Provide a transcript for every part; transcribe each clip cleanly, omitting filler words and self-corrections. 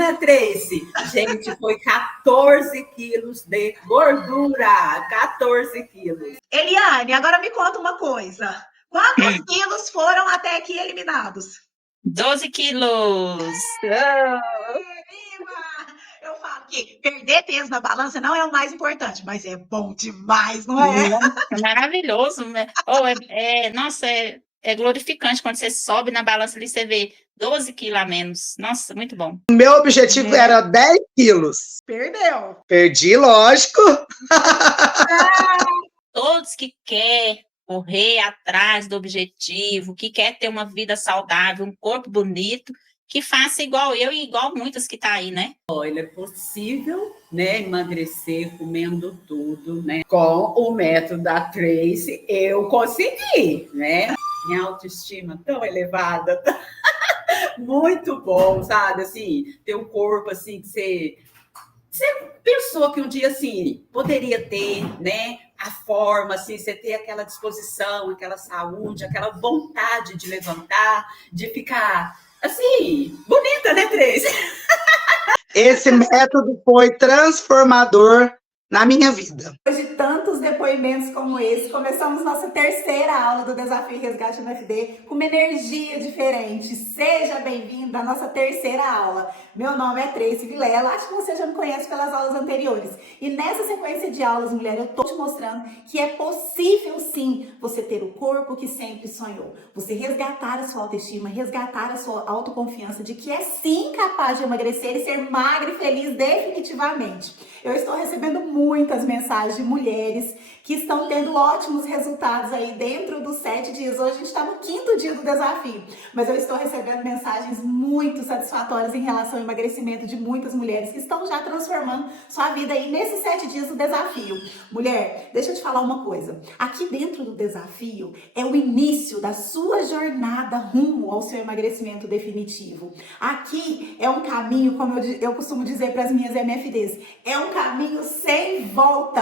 né, Tracy? Gente, foi 14 quilos de gordura. 14 quilos. Eliane, agora me conta uma coisa. Quantos quilos foram até aqui eliminados? 12 quilos. Eu falo que perder peso na balança não é o mais importante, mas é bom demais, não é? É maravilhoso. Nossa, é glorificante quando você sobe na balança ali, você vê 12 quilos a menos. Nossa, muito bom. O meu objetivo era 10 quilos. Perdeu. Perdi, lógico. Todos que querem correr atrás do objetivo, que quer ter uma vida saudável, um corpo bonito, que faça igual eu e igual muitas que tá aí, né? Olha, é possível, né, emagrecer comendo tudo, né? Com o método da Tracy, eu consegui, né? Minha autoestima tão elevada, muito bom, sabe? Assim, ter um corpo assim que você pensou que um dia assim poderia ter, né? A forma, assim, você ter aquela disposição, aquela saúde, aquela vontade de levantar, de ficar assim, bonita, né, Tracy? Esse método foi transformador na minha vida. Depois de tantos depoimentos como esse, começamos nossa terceira aula do Desafio Resgate MFD com uma energia diferente. Seja bem-vindo à nossa terceira aula. Meu nome é Tracy Vilela, acho que você já me conhece pelas aulas anteriores. E nessa sequência de aulas, mulher, eu tô te mostrando que é possível sim você ter o corpo que sempre sonhou. Você resgatar a sua autoestima, resgatar a sua autoconfiança de que é sim capaz de emagrecer e ser magra e feliz definitivamente. Eu estou recebendo muitas mensagens de mulheres que estão tendo ótimos resultados aí dentro dos 7 dias. Hoje a gente está no 5º dia do desafio, mas eu estou recebendo mensagens muito satisfatórias em relação ao emagrecimento de muitas mulheres que estão já transformando sua vida aí nesses 7 dias do desafio. Mulher, deixa eu te falar uma coisa. Aqui dentro do desafio é o início da sua jornada rumo ao seu emagrecimento definitivo. Aqui é um caminho, como eu costumo dizer para as minhas MFDs, é um caminho sem volta.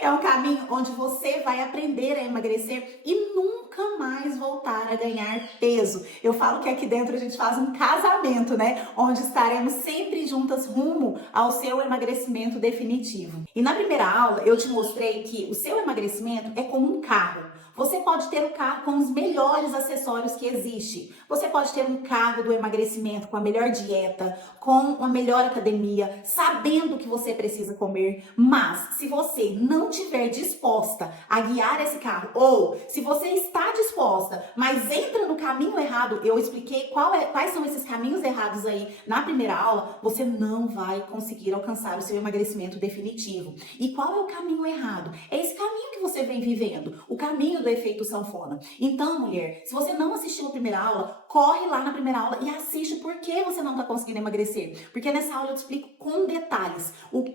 É um caminho onde você vai aprender a emagrecer e nunca mais voltar a ganhar peso. Eu falo que aqui dentro a gente faz um casamento, né? Onde estaremos sempre juntas rumo ao seu emagrecimento definitivo. E na primeira aula eu te mostrei que o seu emagrecimento é como um carro. Você pode ter um carro com os melhores acessórios que existe. Você pode ter um carro do emagrecimento com a melhor dieta, com uma melhor academia, sabendo o que você precisa comer. Mas se você não estiver disposta a guiar esse carro, ou se você está disposta, mas entra no caminho errado, eu expliquei quais são esses caminhos errados aí na primeira aula, você não vai conseguir alcançar o seu emagrecimento definitivo. E qual é o caminho errado? É esse caminho que você vem vivendo, o caminho do efeito sanfona. Então, mulher, se você não assistiu a primeira aula, corre lá na primeira aula e assiste por que você não está conseguindo emagrecer. Porque nessa aula eu te explico com detalhes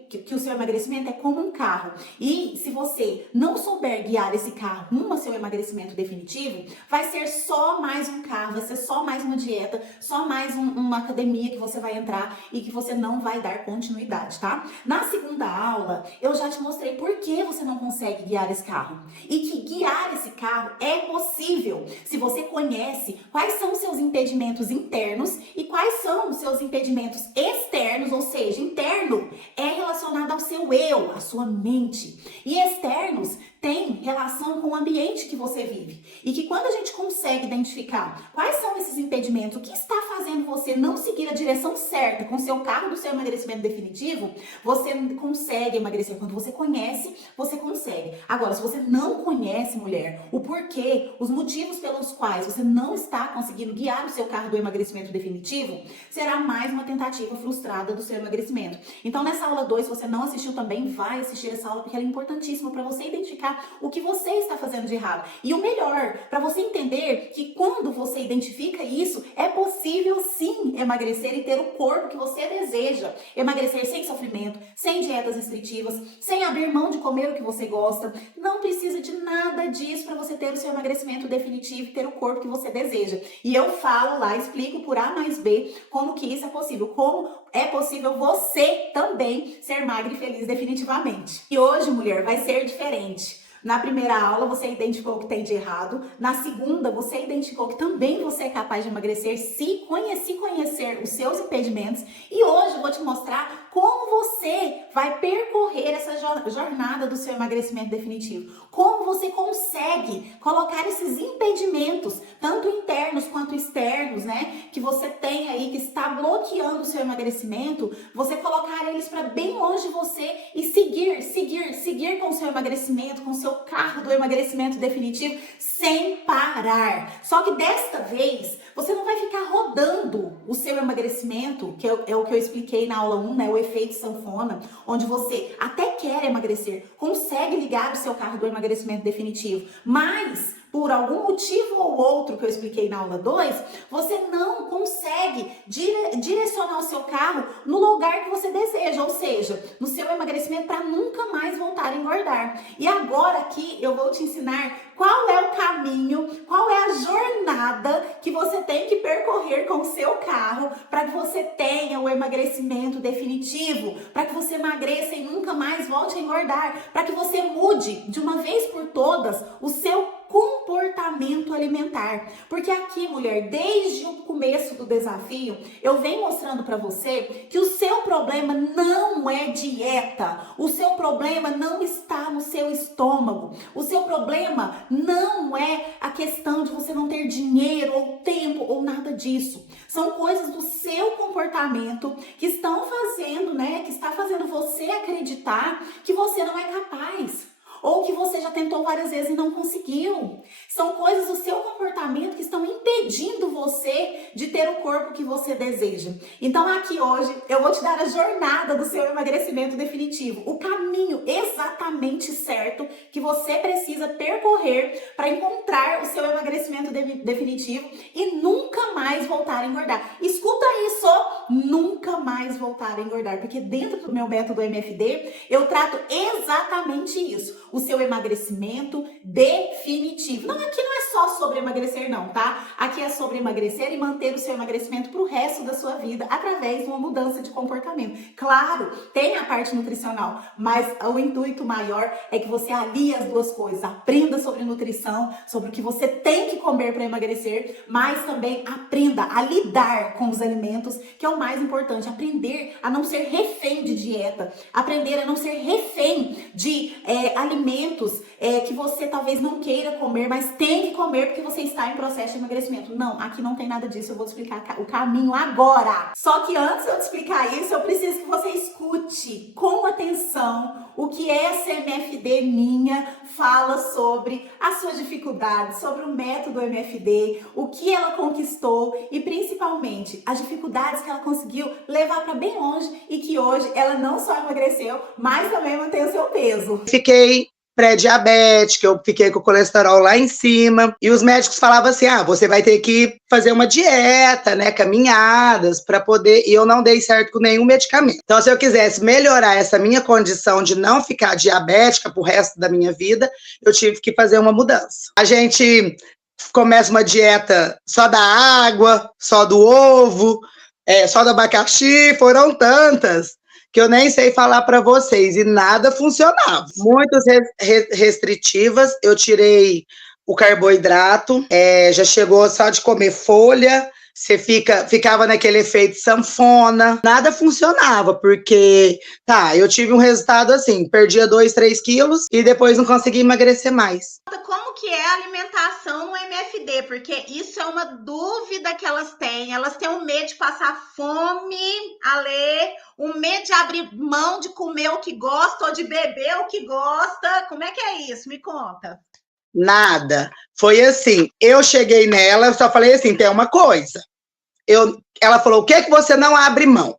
que o seu emagrecimento é como um carro. E se você não souber guiar esse carro rumo ao seu emagrecimento definitivo, vai ser só mais um carro, vai ser só mais uma dieta, só mais uma academia que você vai entrar e que você não vai dar continuidade, tá? Na segunda aula, eu já te mostrei por que você não consegue guiar esse carro. E que guiar esse carro é possível se você conhece quais são os seus impedimentos internos e quais são os seus impedimentos externos, ou seja, interno é relacionado ao seu eu, à sua mente, e externos tem relação com o ambiente que você vive. E que quando a gente consegue identificar quais são esses impedimentos, o que está fazendo você não seguir a direção certa com o seu carro do seu emagrecimento definitivo, você consegue emagrecer. Quando você conhece, você consegue. Agora, se você não conhece, mulher, o porquê, os motivos pelos quais você não está conseguindo guiar o seu carro do emagrecimento definitivo, será mais uma tentativa frustrada do seu emagrecimento. Então, nessa aula 2, se você não assistiu também, vai assistir essa aula, porque ela é importantíssima para você identificar o que você está fazendo de errado. E o melhor, para você entender que quando você identifica isso, é possível sim emagrecer e ter o corpo que você deseja. Emagrecer sem sofrimento, sem dietas restritivas, sem abrir mão de comer o que você gosta. Não precisa de nada disso para você ter o seu emagrecimento definitivo e ter o corpo que você deseja. E eu falo lá, explico por A mais B como que isso é possível, como é possível você também ser magra e feliz definitivamente. E hoje, mulher, vai ser diferente. Na primeira aula, você identificou o que tem de errado. Na segunda, você identificou que também você é capaz de emagrecer se conhecer os seus impedimentos. E hoje, vou te mostrar como você vai percorrer essa jornada do seu emagrecimento definitivo. Como você consegue colocar esses impedimentos, tanto internos quanto externos, né? Que você tem aí, que está bloqueando o seu emagrecimento, você colocar eles para bem longe de você e seguir com o seu emagrecimento, com o seu carro do emagrecimento definitivo, sem parar. Só que desta vez, você não vai ficar rodando o seu emagrecimento, que é o que eu expliquei na aula 1, né? O efeito sanfona, onde você até quer emagrecer, consegue ligar o seu carro do emagrecimento definitivo, mas por algum motivo ou outro que eu expliquei na aula 2, você não consegue direcionar o seu carro no lugar que você deseja, ou seja, no seu emagrecimento para nunca mais voltar a engordar. E agora aqui eu vou te ensinar qual é o caminho, qual é a jornada que você tem que percorrer com o seu carro para que você tenha o emagrecimento definitivo, para que você emagreça e nunca mais volte a engordar, para que você mude de uma vez por todas o seu comportamento alimentar. Porque aqui, mulher, desde o começo do desafio, eu venho mostrando para você que o seu problema não é dieta. O seu problema não está no seu estômago. O seu problema não é a questão de você não ter dinheiro ou tempo ou nada disso. São coisas do seu comportamento que estão fazendo, né, que está fazendo você acreditar que você não é capaz. Ou que você já tentou várias vezes e não conseguiu. São coisas do seu comportamento que estão impedindo você de ter o corpo que você deseja. Então aqui hoje eu vou te dar a jornada do seu emagrecimento definitivo. O caminho exatamente certo que você precisa percorrer para encontrar o seu emagrecimento definitivo e nunca mais voltar a engordar. Escuta isso, nunca mais voltar a engordar. Porque dentro do meu método MFD eu trato exatamente isso. O seu emagrecimento definitivo. Não, aqui não é só sobre emagrecer não, tá? Aqui é sobre emagrecer e manter o seu emagrecimento pro resto da sua vida através de uma mudança de comportamento. Claro, tem a parte nutricional, mas o intuito maior é que você alie as duas coisas. Aprenda sobre nutrição, sobre o que você tem que comer para emagrecer, mas também aprenda a lidar com os alimentos, que é o mais importante. Aprender a não ser refém de dieta, aprender a não ser refém de alimentos que você talvez não queira comer, mas tem que comer porque você está em processo de emagrecimento. Não, aqui não tem nada disso, eu vou te explicar o caminho agora. Só que antes de eu te explicar isso, eu preciso que você escute com atenção o que essa MFD minha fala sobre as suas dificuldades, sobre o método MFD, o que ela conquistou e principalmente as dificuldades que ela conseguiu levar para bem longe e que hoje ela não só emagreceu, mas também mantém o seu peso. Fiquei pré-diabética, eu fiquei com o colesterol lá em cima, e os médicos falavam assim, você vai ter que fazer uma dieta, né, caminhadas, para poder, e eu não dei certo com nenhum medicamento. Então, se eu quisesse melhorar essa minha condição de não ficar diabética pro resto da minha vida, eu tive que fazer uma mudança. A gente começa uma dieta só da água, só do ovo, só do abacaxi, foram tantas que eu nem sei falar para vocês, e nada funcionava. Muitas restritivas, eu tirei o carboidrato, já chegou só de comer folha, você ficava naquele efeito sanfona, nada funcionava, porque, eu tive um resultado assim, perdia 2, 3 quilos e depois não consegui emagrecer mais. Como que é a alimentação no MFD? Porque isso é uma dúvida que elas têm um medo de passar fome, um medo de abrir mão de comer o que gosta ou de beber o que gosta, como é que é isso? Me conta. Nada. Foi assim, eu cheguei nela, só falei assim, tem uma coisa. Ela falou, o que é que você não abre mão?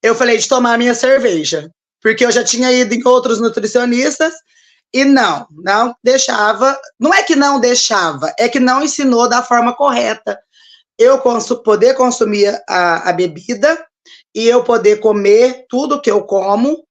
Eu falei, de tomar minha cerveja. Porque eu já tinha ido em outros nutricionistas e não deixava. Não é que não deixava, é que não ensinou da forma correta. Eu poder consumir a bebida e eu poder comer tudo que eu como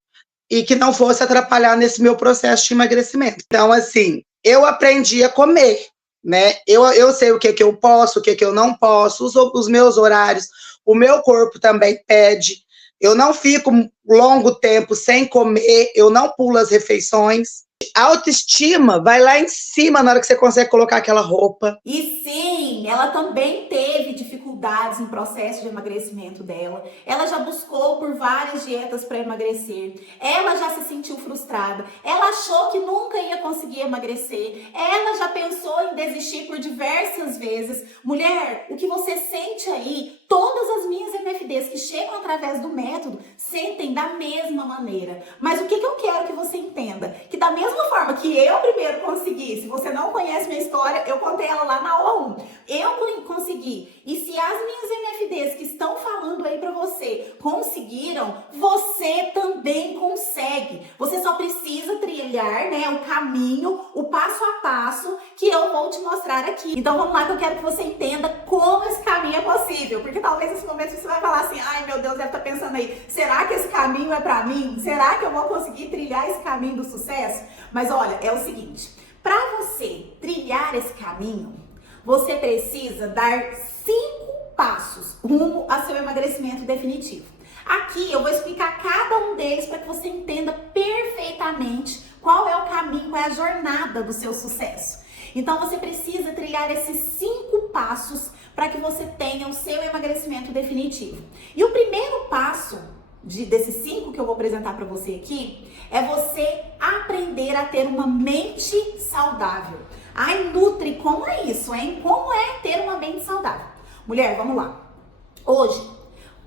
e que não fosse atrapalhar nesse meu processo de emagrecimento. Então, assim, eu aprendi a comer, né? Eu sei o que eu posso, o que eu não posso, os meus horários, o meu corpo também pede. Eu não fico longo tempo sem comer, eu não pulo as refeições. A autoestima vai lá em cima na hora que você consegue colocar aquela roupa. E sim, ela também teve dificuldades no processo de emagrecimento dela. Ela já buscou por várias dietas para emagrecer. Ela já se sentiu frustrada. Ela achou que nunca ia conseguir emagrecer. Ela já pensou em desistir por diversas vezes. Mulher, o que você sente aí, todas as minhas MFDs que chegam através do método sentem da mesma maneira. Mas o que eu quero que você entenda? Que da mesma forma que eu primeiro consegui, se você não conhece minha história, eu contei ela lá na aula 1. Eu consegui. E se as minhas MFDs que estão falando aí pra você conseguiram, você também consegue. Você só precisa trilhar, né, o caminho, o passo a passo que eu vou te mostrar aqui. Então vamos lá que eu quero que você entenda como esse caminho é possível. Porque talvez nesse momento você vai falar assim, ai meu Deus, deve estar pensando aí, será que esse caminho é pra mim? Será que eu vou conseguir trilhar esse caminho do sucesso? Mas olha, é o seguinte, para você trilhar esse caminho, você precisa dar 5 passos rumo ao seu emagrecimento definitivo. Aqui eu vou explicar cada um deles para que você entenda perfeitamente qual é o caminho, qual é a jornada do seu sucesso. Então você precisa trilhar esses 5 passos para que você tenha o seu emagrecimento definitivo. E o primeiro passo desses 5 que eu vou apresentar para você aqui é você aprender a ter uma mente saudável. Ai, Nutri, como é isso, hein? Como é ter uma mente saudável? Mulher, vamos lá. Hoje,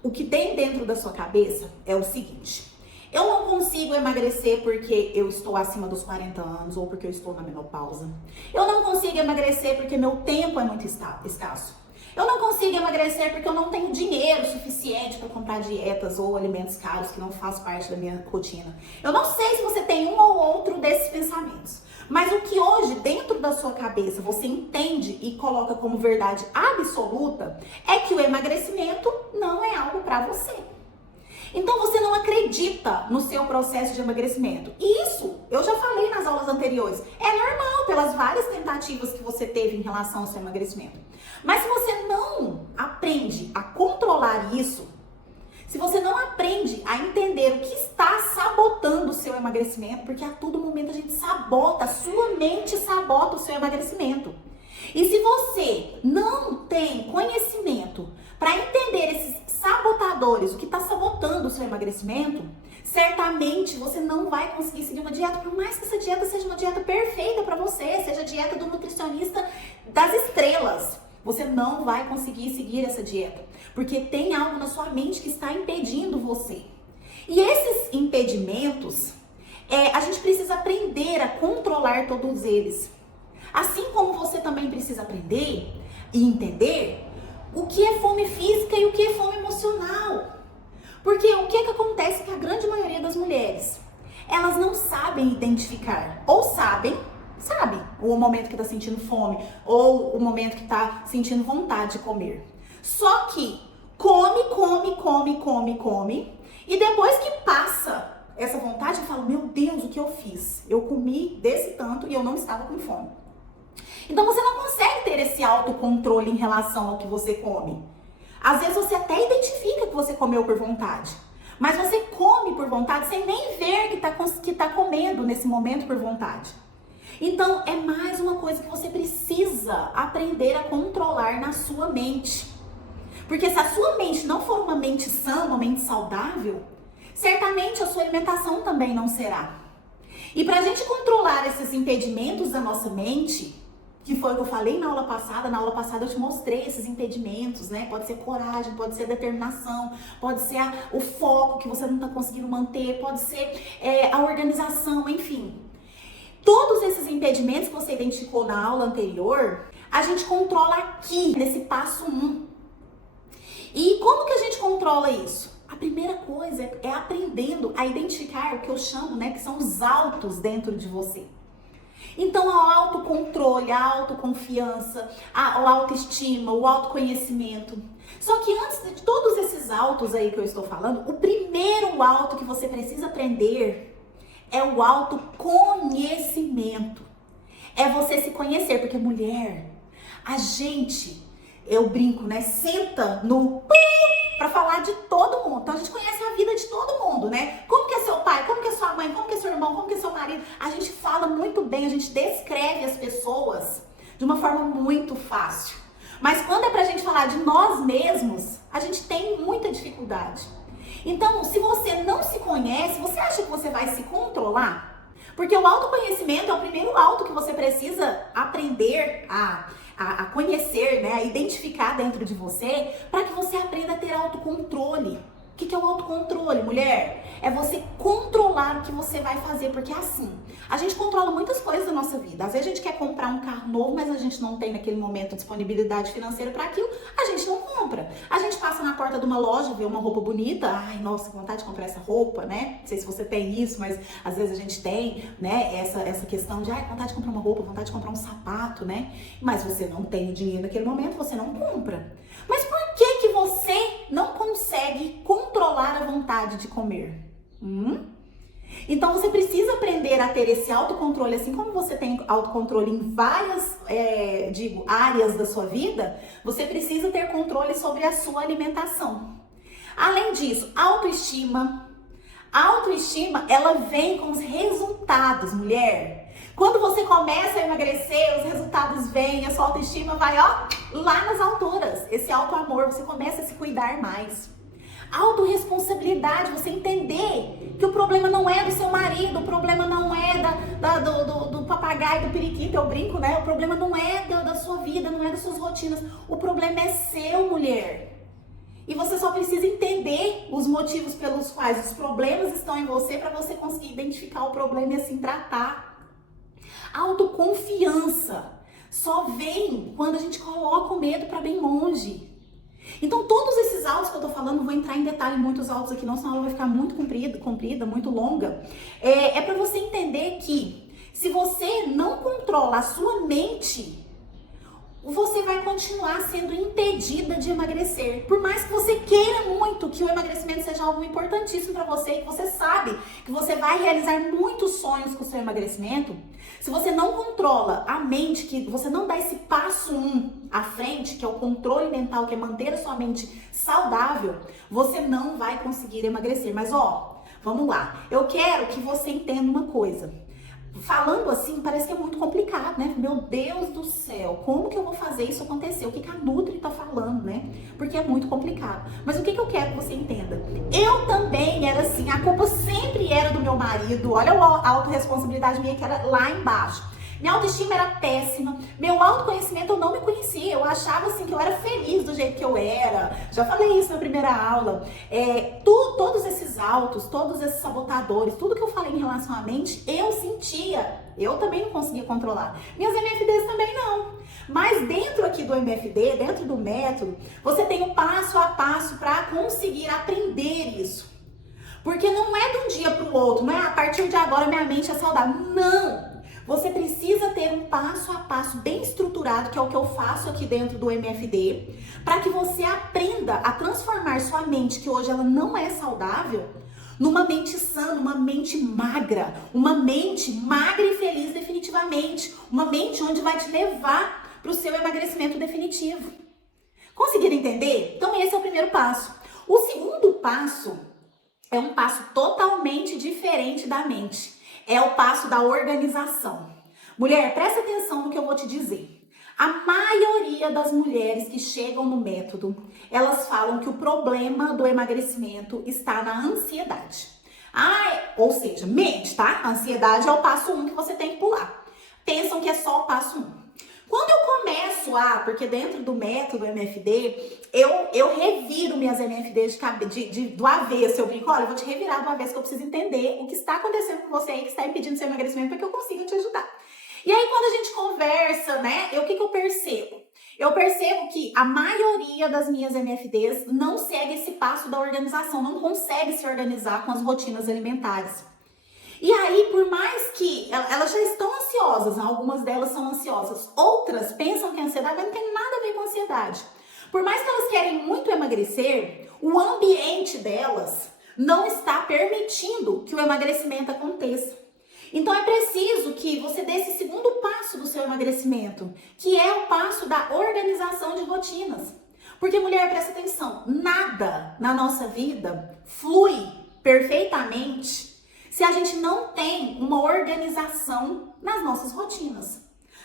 o que tem dentro da sua cabeça é o seguinte: eu não consigo emagrecer porque eu estou acima dos 40 anos ou porque eu estou na menopausa. Eu não consigo emagrecer porque meu tempo é muito escasso. Eu não consigo emagrecer porque eu não tenho dinheiro suficiente para comprar dietas ou alimentos caros que não fazem parte da minha rotina. Eu não sei se você tem um ou outro desses pensamentos. Mas o que hoje, dentro da sua cabeça, você entende e coloca como verdade absoluta é que o emagrecimento não é algo para você. Então você não acredita no seu processo de emagrecimento. E isso, eu já falei nas aulas anteriores, é normal pelas várias tentativas que você teve em relação ao seu emagrecimento. Mas se você não aprende a controlar isso, se você não aprende a entender o que está sabotando o seu emagrecimento, porque a todo momento a gente sabota, a sua mente sabota o seu emagrecimento. E se você não tem conhecimento para entender esses sabotadores, o que está sabotando o seu emagrecimento, certamente você não vai conseguir seguir uma dieta, por mais que essa dieta seja uma dieta perfeita para você, seja a dieta do nutricionista das estrelas. Você não vai conseguir seguir essa dieta, porque tem algo na sua mente que está impedindo você. E esses impedimentos, a gente precisa aprender a controlar todos eles. Assim como você também precisa aprender e entender o que é fome física e o que é fome emocional. Porque o que acontece com a grande maioria das mulheres? Elas não sabem identificar, ou sabe o momento que está sentindo fome, ou o momento que está sentindo vontade de comer. Só que come, e depois que passa essa vontade, eu falo, meu Deus, o que eu fiz? Eu comi desse tanto e eu não estava com fome. Então você não consegue ter esse autocontrole em relação ao que você come. Às vezes você até identifica que você comeu por vontade, mas você come por vontade sem nem ver que tá comendo nesse momento por vontade. Então é mais uma coisa que você precisa aprender a controlar na sua mente. Porque se a sua mente não for uma mente sã, uma mente saudável, certamente a sua alimentação também não será. E para a gente controlar esses impedimentos da nossa mente, que foi o que eu falei na aula passada eu te mostrei esses impedimentos, né? Pode ser coragem, pode ser determinação, pode ser o foco que você não está conseguindo manter, pode ser a organização, enfim. Todos esses impedimentos que você identificou na aula anterior, a gente controla aqui, nesse passo 1. E como que a gente controla isso? A primeira coisa é aprendendo a identificar o que eu chamo, né, que são os autos dentro de você. Então, o autocontrole, a autoconfiança, a autoestima, o autoconhecimento. Só que antes de todos esses autos aí que eu estou falando, o primeiro auto que você precisa aprender é o autoconhecimento. É você se conhecer, porque mulher, a gente, eu brinco, né, senta no para falar de todo mundo. Então a gente conhece a vida de todo mundo, né? Como que é seu pai, como que é sua mãe, como que é seu irmão, como que é seu marido. A gente fala fala muito bem, a gente descreve as pessoas de uma forma muito fácil. Mas quando é pra gente falar de nós mesmos, a gente tem muita dificuldade. Então, se você não se conhece, você acha que você vai se controlar? Porque o autoconhecimento é o primeiro auto que você precisa aprender a conhecer, né? A identificar dentro de você, para que você aprenda a ter autocontrole. O que é o autocontrole, mulher? É você controlar o que você vai fazer, porque é assim, a gente controla muitas coisas da nossa vida. Às vezes a gente quer comprar um carro novo, mas a gente não tem naquele momento disponibilidade financeira para aquilo, a gente não compra. A gente passa na porta de uma loja, vê uma roupa bonita, ai, nossa, que vontade de comprar essa roupa, né? Não sei se você tem isso, mas às vezes a gente tem, né, essa questão de, ai, vontade de comprar uma roupa, vontade de comprar um sapato, né? Mas você não tem o dinheiro naquele momento, você não compra. Mas por que você não consegue controlar a vontade de comer? Então você precisa aprender a ter esse autocontrole, assim como você tem autocontrole em várias áreas da sua vida, você precisa ter controle sobre a sua alimentação. Além disso, autoestima. A autoestima, ela vem com os resultados, mulher. Quando você começa a emagrecer, os resultados vêm, a sua autoestima vai, ó, lá nas alturas. Esse autoamor, você começa a se cuidar mais. Autorresponsabilidade, você entender que o problema não é do seu marido, o problema não é do papagaio, do periquito, eu brinco, né? O problema não é da sua vida, não é das suas rotinas. O problema é seu, mulher. E você só precisa entender os motivos pelos quais os problemas estão em você para você conseguir identificar o problema e assim tratar. Autoconfiança só vem quando a gente coloca o medo para bem longe. Então, todos esses autos que eu tô falando, não vou entrar em detalhe em muitos autos aqui, não, senão ela vai ficar muito comprida, muito longa. É para você entender que se você não controla a sua mente, você vai continuar sendo impedida de emagrecer. Por mais que você queira muito que o emagrecimento seja algo importantíssimo para você, que você sabe que você vai realizar muitos sonhos com o seu emagrecimento, se você não controla a mente, que você não dá esse passo à frente, que é o controle mental, que é manter a sua mente saudável, você não vai conseguir emagrecer. Mas ó, vamos lá. Eu quero que você entenda uma coisa. Falando assim, parece que é muito complicado, né? Meu Deus do céu, como que eu vou fazer isso acontecer? O que a Nutri tá falando, né? Porque é muito complicado. Mas o que eu quero que você entenda? Eu também era assim, a culpa sempre era do meu marido. Olha a autorresponsabilidade minha que era lá embaixo. Minha autoestima era péssima, meu autoconhecimento eu não me conhecia, eu achava assim que eu era feliz do jeito que eu era, já falei isso na primeira aula, todos esses autos, todos esses sabotadores, tudo que eu falei em relação à mente, eu sentia, eu também não conseguia controlar, minhas MFDs também não, mas dentro aqui do MFD, dentro do método, você tem um passo a passo para conseguir aprender isso, porque não é de um dia para o outro, não é a partir de agora minha mente é saudável, não! Você precisa ter um passo a passo bem estruturado, que é o que eu faço aqui dentro do MFD, para que você aprenda a transformar sua mente, que hoje ela não é saudável, numa mente sã, numa mente magra. Uma mente magra e feliz definitivamente. Uma mente onde vai te levar para o seu emagrecimento definitivo. Conseguiram entender? Então esse é o primeiro passo. O segundo passo é um passo totalmente diferente da mente. É o passo da organização. Mulher, presta atenção no que eu vou te dizer. A maioria das mulheres que chegam no método, elas falam que o problema do emagrecimento está na ansiedade. Ou seja, mente, tá? A ansiedade é o passo 1 que você tem que pular. Pensam que é só o passo 1. Quando eu começo porque dentro do método MFD, eu reviro minhas MFDs do avesso. Eu brinco, olha, eu vou te revirar do avesso que eu preciso entender o que está acontecendo com você aí, que está impedindo seu emagrecimento, para que eu consiga te ajudar. E aí, quando a gente conversa, né, o que eu percebo? Eu percebo que a maioria das minhas MFDs não segue esse passo da organização, não consegue se organizar com as rotinas alimentares. E aí, por mais que elas já estão ansiosas, algumas delas são ansiosas, outras pensam que a ansiedade não tem nada a ver com a ansiedade. Por mais que elas querem muito emagrecer, o ambiente delas não está permitindo que o emagrecimento aconteça. Então é preciso que você dê esse segundo passo do seu emagrecimento, que é o passo da organização de rotinas. Porque, mulher, presta atenção, nada na nossa vida flui perfeitamente se a gente não tem uma organização nas nossas rotinas.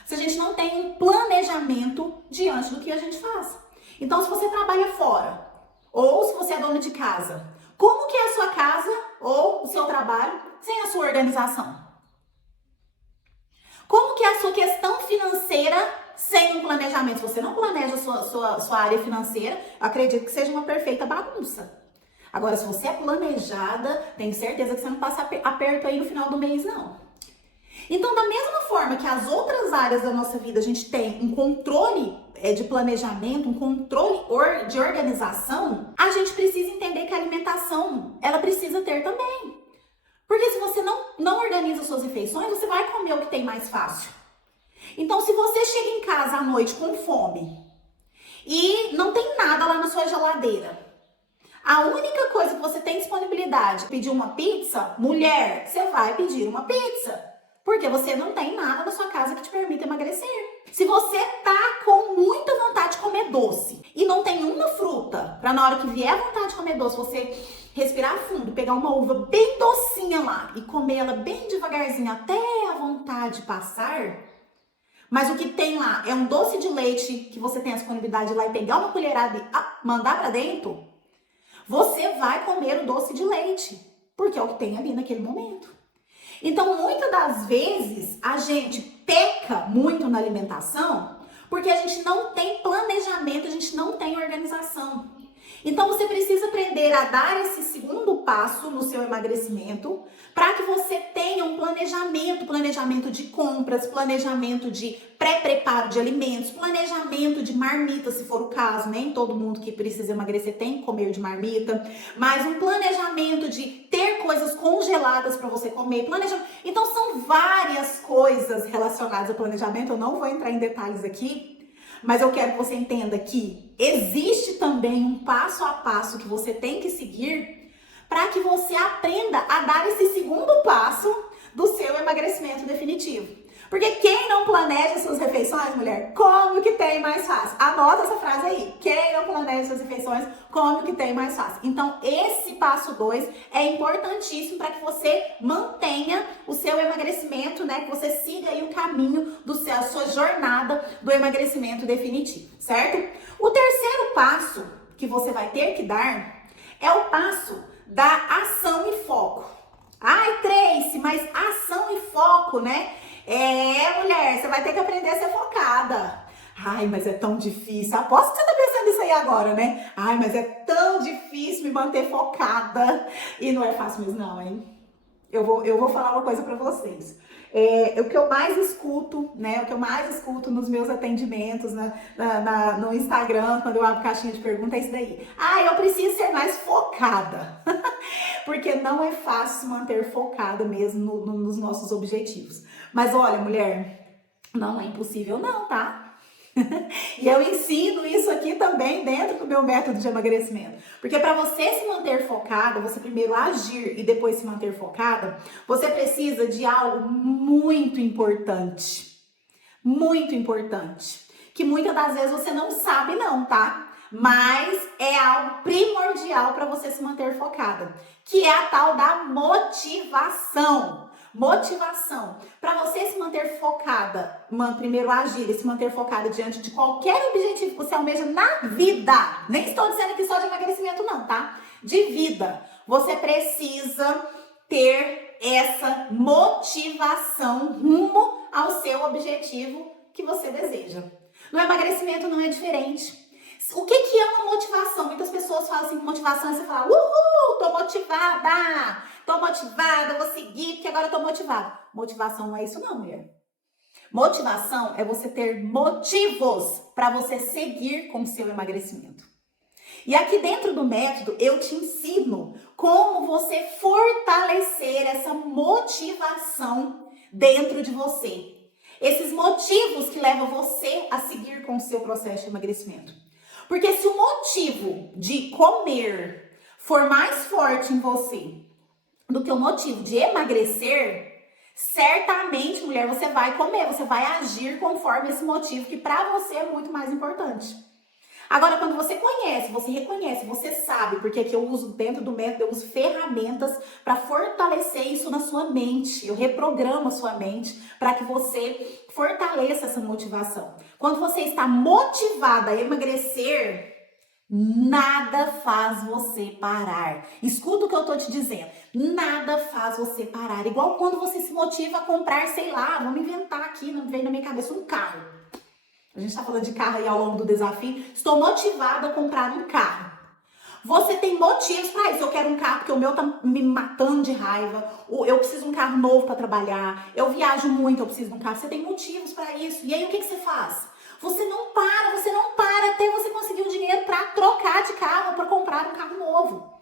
Se a gente não tem um planejamento diante do que a gente faz. Então, se você trabalha fora, ou se você é dona de casa, como que é a sua casa ou o seu trabalho sem a sua organização? Como que é a sua questão financeira sem um planejamento? Se você não planeja a sua área financeira, eu acredito que seja uma perfeita bagunça. Agora, se você é planejada, tenho certeza que você não passa aperto aí no final do mês, não. Então, da mesma forma que as outras áreas da nossa vida, a gente tem um controle de planejamento, um controle de organização, a gente precisa entender que a alimentação, ela precisa ter também. Porque se você não organiza suas refeições, você vai comer o que tem mais fácil. Então, se você chega em casa à noite com fome e não tem nada lá na sua geladeira, a única coisa que você tem disponibilidade é pedir uma pizza, mulher, você vai pedir uma pizza. Porque você não tem nada na sua casa que te permita emagrecer. Se você tá com muita vontade de comer doce e não tem uma fruta, pra na hora que vier a vontade de comer doce, você respirar fundo, pegar uma uva bem docinha lá e comer ela bem devagarzinho até a vontade passar, mas o que tem lá é um doce de leite que você tem a disponibilidade de ir lá e pegar uma colherada e mandar pra dentro, você vai comer o doce de leite, porque é o que tem ali naquele momento. Então, muitas das vezes, a gente peca muito na alimentação porque a gente não tem planejamento, a gente não tem organização. Então, você precisa aprender a dar esse segundo passo no seu emagrecimento para que você tenha um planejamento de compras, planejamento de pré-preparo de alimentos, planejamento de marmita, se for o caso. Nem todo mundo que precisa emagrecer tem que comer de marmita, mas um planejamento de ter coisas congeladas para você comer. Então, são várias coisas relacionadas ao planejamento. Eu não vou entrar em detalhes aqui, mas eu quero que você entenda que existe também um passo a passo que você tem que seguir para que você aprenda a dar esse segundo passo do seu emagrecimento definitivo. Porque quem não planeja suas refeições, mulher, come o que tem mais fácil. Anota essa frase aí. Quem não planeja suas refeições, come o que tem mais fácil. Então, esse passo 2 é importantíssimo para que você mantenha o seu emagrecimento, né? Que você siga aí o caminho a sua jornada do emagrecimento definitivo, certo? O terceiro passo que você vai ter que dar é o passo da ação e foco. Ai, Tracy, mas ação e foco, né? Mulher, você vai ter que aprender a ser focada. Ai, mas é tão difícil. Aposto que você tá pensando nisso aí agora, né? Ai, mas é tão difícil me manter focada. E não é fácil mesmo não, hein? Eu vou falar uma coisa pra vocês. O que eu mais escuto, né? O que eu mais escuto nos meus atendimentos, no Instagram, quando eu abro caixinha de pergunta, é isso daí. Eu preciso ser mais focada. Porque não é fácil se manter focada mesmo nos nossos objetivos. Mas olha, mulher, não é impossível não, tá? E eu ensino isso aqui também dentro do meu método de emagrecimento. Porque para você se manter focada, você primeiro agir e depois se manter focada, você precisa de algo muito importante. Muito importante. Que muitas das vezes você não sabe não, tá? Mas é algo primordial para você se manter focada. Que é a tal da motivação. Motivação. Para você se manter focada, primeiro agir e se manter focada diante de qualquer objetivo que você almeja na vida. Nem estou dizendo aqui só de emagrecimento não, tá? De vida. Você precisa ter essa motivação rumo ao seu objetivo que você deseja. No emagrecimento não é diferente. O que é uma motivação? Muitas pessoas falam assim, motivação, e você fala, tô motivada, vou seguir, porque agora eu tô motivada. Motivação não é isso não, mulher. Motivação é você ter motivos para você seguir com o seu emagrecimento. E aqui dentro do método, eu te ensino como você fortalecer essa motivação dentro de você. Esses motivos que levam você a seguir com o seu processo de emagrecimento. Porque se o motivo de comer for mais forte em você do que o motivo de emagrecer, certamente, mulher, você vai comer, você vai agir conforme esse motivo que para você é muito mais importante. Agora, quando você conhece, você reconhece, você sabe, porque aqui eu uso dentro do método, eu uso ferramentas para fortalecer isso na sua mente. Eu reprogramo a sua mente para que você fortaleça essa motivação. Quando você está motivada a emagrecer, nada faz você parar. Escuta o que eu tô te dizendo. Nada faz você parar. Igual quando você se motiva a comprar, sei lá, vamos inventar aqui, não vem na minha cabeça, um carro. A gente tá falando de carro aí ao longo do desafio. Estou motivada a comprar um carro. Você tem motivos para isso. Eu quero um carro porque o meu tá me matando de raiva. Eu preciso de um carro novo para trabalhar. Eu viajo muito, eu preciso de um carro. Você tem motivos para isso. E aí o que você faz? Você não para até você conseguir o dinheiro para trocar de carro, para comprar um carro novo.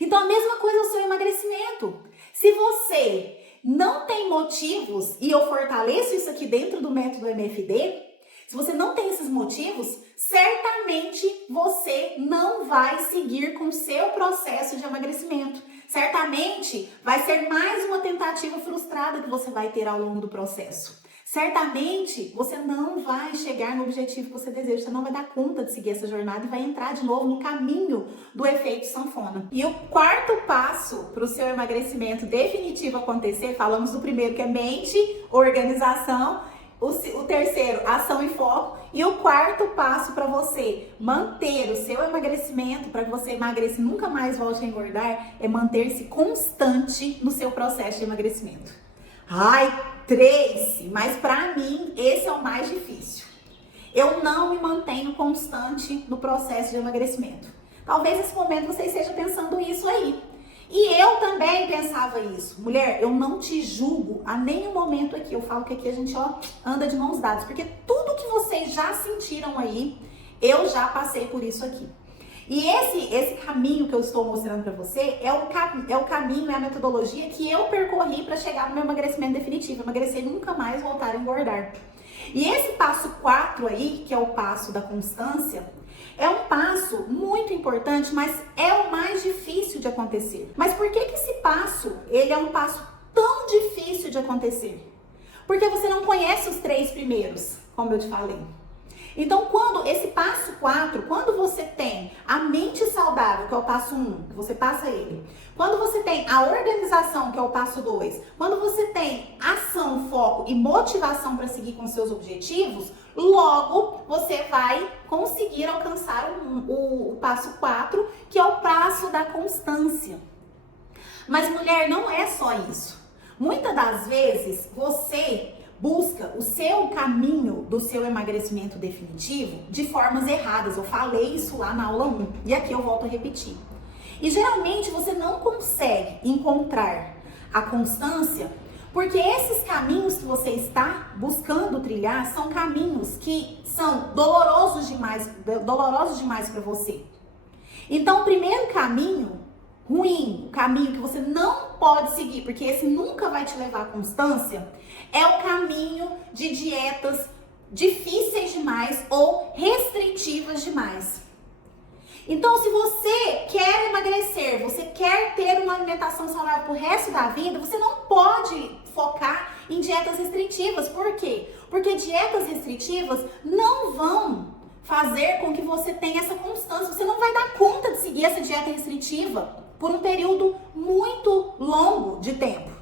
Então a mesma coisa é o seu emagrecimento. Se você não tem motivos, e eu fortaleço isso aqui dentro do método MFD, se você não tem esses motivos, certamente você não vai seguir com o seu processo de emagrecimento. Certamente vai ser mais uma tentativa frustrada que você vai ter ao longo do processo. Certamente você não vai chegar no objetivo que você deseja, você não vai dar conta de seguir essa jornada e vai entrar de novo no caminho do efeito sanfona. E o quarto passo para o seu emagrecimento definitivo acontecer, falamos do primeiro que é mente, organização, o terceiro, ação e foco, e o quarto passo para você manter o seu emagrecimento, para que você emagreça e nunca mais volte a engordar, é manter-se constante no seu processo de emagrecimento. Ai, Tracy, mas para mim esse é o mais difícil. Eu não me mantenho constante no processo de emagrecimento. Talvez nesse momento você esteja pensando isso aí. E eu também pensava isso. Mulher, eu não te julgo a nenhum momento aqui. Eu falo que aqui a gente anda de mãos dadas. Porque tudo que vocês já sentiram aí, eu já passei por isso aqui. E esse caminho que eu estou mostrando para você é o caminho, é a metodologia que eu percorri para chegar no meu emagrecimento definitivo. Emagrecer e nunca mais voltar a engordar. E esse passo 4 aí, que é o passo da constância, é um passo muito importante, mas é o mais difícil de acontecer. Mas por que esse passo, ele é um passo tão difícil de acontecer? Porque você não conhece os 3 primeiros, como eu te falei. Então, quando esse passo 4, quando você tem a mente saudável, que é o passo 1, que você passa ele, quando você tem a organização, que é o passo 2, quando você tem ação, foco e motivação para seguir com seus objetivos, logo você vai conseguir alcançar o passo 4, que é o passo da constância. Mas, mulher, não é só isso. Muitas das vezes, você busca o seu caminho do seu emagrecimento definitivo de formas erradas. Eu falei isso lá na aula 1 e aqui eu volto a repetir. E geralmente você não consegue encontrar a constância porque esses caminhos que você está buscando trilhar são caminhos que são dolorosos demais para você. Então, o primeiro caminho ruim, o caminho que você não pode seguir, porque esse nunca vai te levar à constância, é o caminho de dietas difíceis demais ou restritivas demais. Então, se você quer emagrecer, você quer ter uma alimentação saudável pro resto da vida, você não pode focar em dietas restritivas. Por quê? Porque dietas restritivas não vão fazer com que você tenha essa constância. Você não vai dar conta de seguir essa dieta restritiva por um período muito longo de tempo.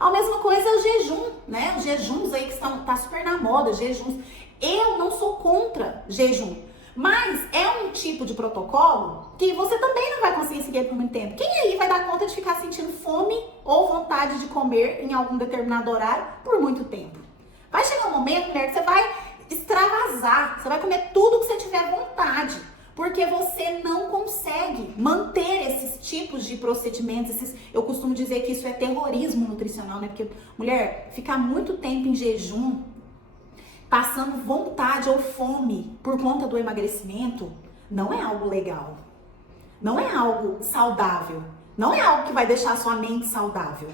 A mesma coisa é o jejum, né? Os jejuns aí que tá super na moda, jejuns. Eu não sou contra jejum, mas é um tipo de protocolo que você também não vai conseguir seguir por muito tempo. Quem aí vai dar conta de ficar sentindo fome ou vontade de comer em algum determinado horário por muito tempo? Vai chegar um momento, mulher, que você vai extravasar, você vai comer tudo que você tiver vontade, porque você não consegue manter esses tipos de procedimentos. Eu costumo dizer que isso é terrorismo nutricional, né? Porque, mulher, ficar muito tempo em jejum, passando vontade ou fome por conta do emagrecimento, não é algo legal. Não é algo saudável. Não é algo que vai deixar a sua mente saudável.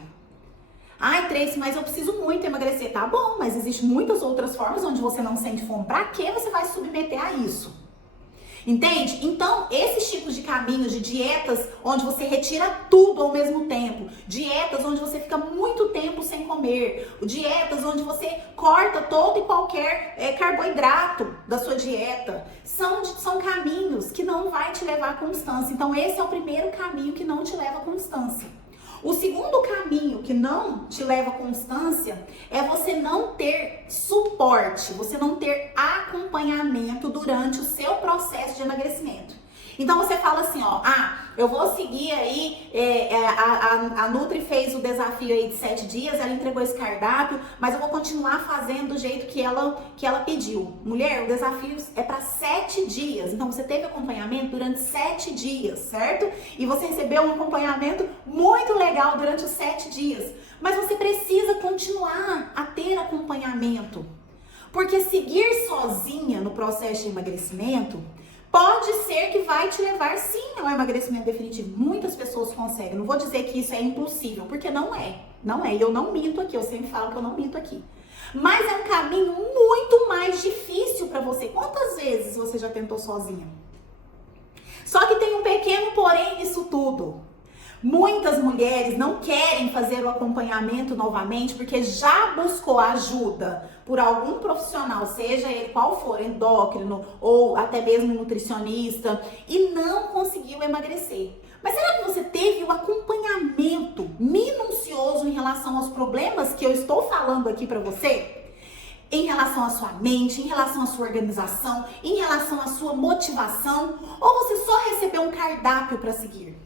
Ai, Tracy, mas eu preciso muito emagrecer. Tá bom, mas existem muitas outras formas onde você não sente fome. Pra que você vai se submeter a isso? Entende? Então, esses tipos de caminhos, de dietas onde você retira tudo ao mesmo tempo, dietas onde você fica muito tempo sem comer, dietas onde você corta todo e qualquer carboidrato da sua dieta, são caminhos que não vai te levar à constância. Então, esse é o primeiro caminho que não te leva à constância. O segundo caminho que não te leva à constância é você não ter suporte, você não ter acompanhamento durante o seu processo de emagrecimento. Então você fala assim, ó, eu vou seguir aí, a Nutri fez o desafio aí de 7 dias, ela entregou esse cardápio, mas eu vou continuar fazendo do jeito que ela pediu. Mulher, o desafio é para 7 dias, então você teve acompanhamento durante 7 dias, certo? E você recebeu um acompanhamento muito legal durante os 7 dias, mas você precisa continuar a ter acompanhamento, porque seguir sozinha no processo de emagrecimento pode ser que vai te levar sim ao emagrecimento definitivo. Muitas pessoas conseguem. Não vou dizer que isso é impossível, porque não é. Não é. E eu não minto aqui. Eu sempre falo que eu não minto aqui. Mas é um caminho muito mais difícil para você. Quantas vezes você já tentou sozinha? Só que tem um pequeno porém nisso tudo. Muitas mulheres não querem fazer o acompanhamento novamente porque já buscou ajuda por algum profissional, seja ele qual for, endócrino ou até mesmo nutricionista, e não conseguiu emagrecer. Mas será que você teve o acompanhamento minucioso em relação aos problemas que eu estou falando aqui para você? Em relação à sua mente, em relação à sua organização, em relação à sua motivação? Ou você só recebeu um cardápio para seguir?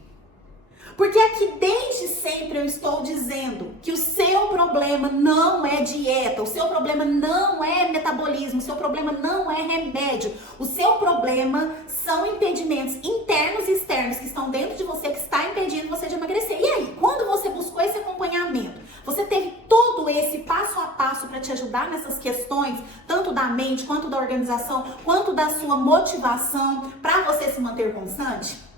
Porque aqui desde sempre eu estou dizendo que o seu problema não é dieta, o seu problema não é metabolismo, o seu problema não é remédio. O seu problema são impedimentos internos e externos que estão dentro de você, que está impedindo você de emagrecer. E aí, quando você buscou esse acompanhamento, você teve todo esse passo a passo para te ajudar nessas questões, tanto da mente, quanto da organização, quanto da sua motivação, para você se manter constante?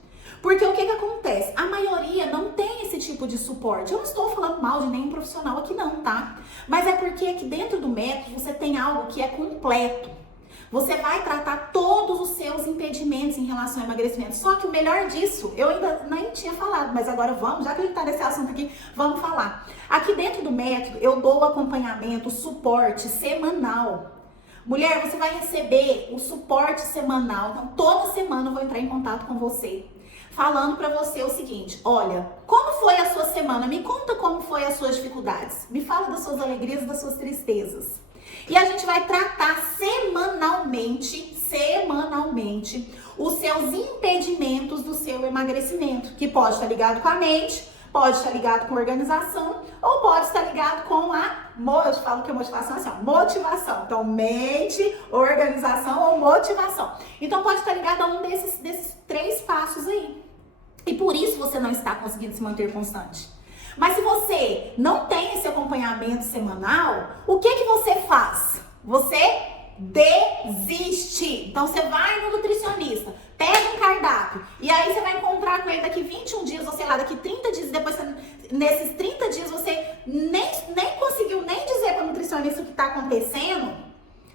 Porque o que acontece? A maioria não tem esse tipo de suporte. Eu não estou falando mal de nenhum profissional aqui não, tá? Mas é porque aqui dentro do método você tem algo que é completo. Você vai tratar todos os seus impedimentos em relação ao emagrecimento. Só que o melhor disso, eu ainda nem tinha falado, mas agora vamos, já que a gente tá nesse assunto aqui, vamos falar. Aqui dentro do método eu dou o acompanhamento, o suporte semanal. Mulher, você vai receber o suporte semanal. Então toda semana eu vou entrar em contato com você, falando pra você o seguinte: olha, como foi a sua semana? Me conta como foi as suas dificuldades. Me fala das suas alegrias e das suas tristezas. E a gente vai tratar semanalmente, os seus impedimentos do seu emagrecimento, que pode estar ligado com a mente, pode estar ligado com a organização, ou pode estar ligado com eu falo que a motivação é assim, ó, motivação. Então, mente, organização ou motivação. Então, pode estar ligado a um desses 3 passos aí. E por isso você não está conseguindo se manter constante. Mas se você não tem esse acompanhamento semanal, o que você faz? Você desiste. Então você vai no nutricionista, pega um cardápio, e aí você vai encontrar com ele daqui 21 dias, ou sei lá, daqui 30 dias, depois nesses 30 dias você nem conseguiu nem dizer para o nutricionista o que está acontecendo.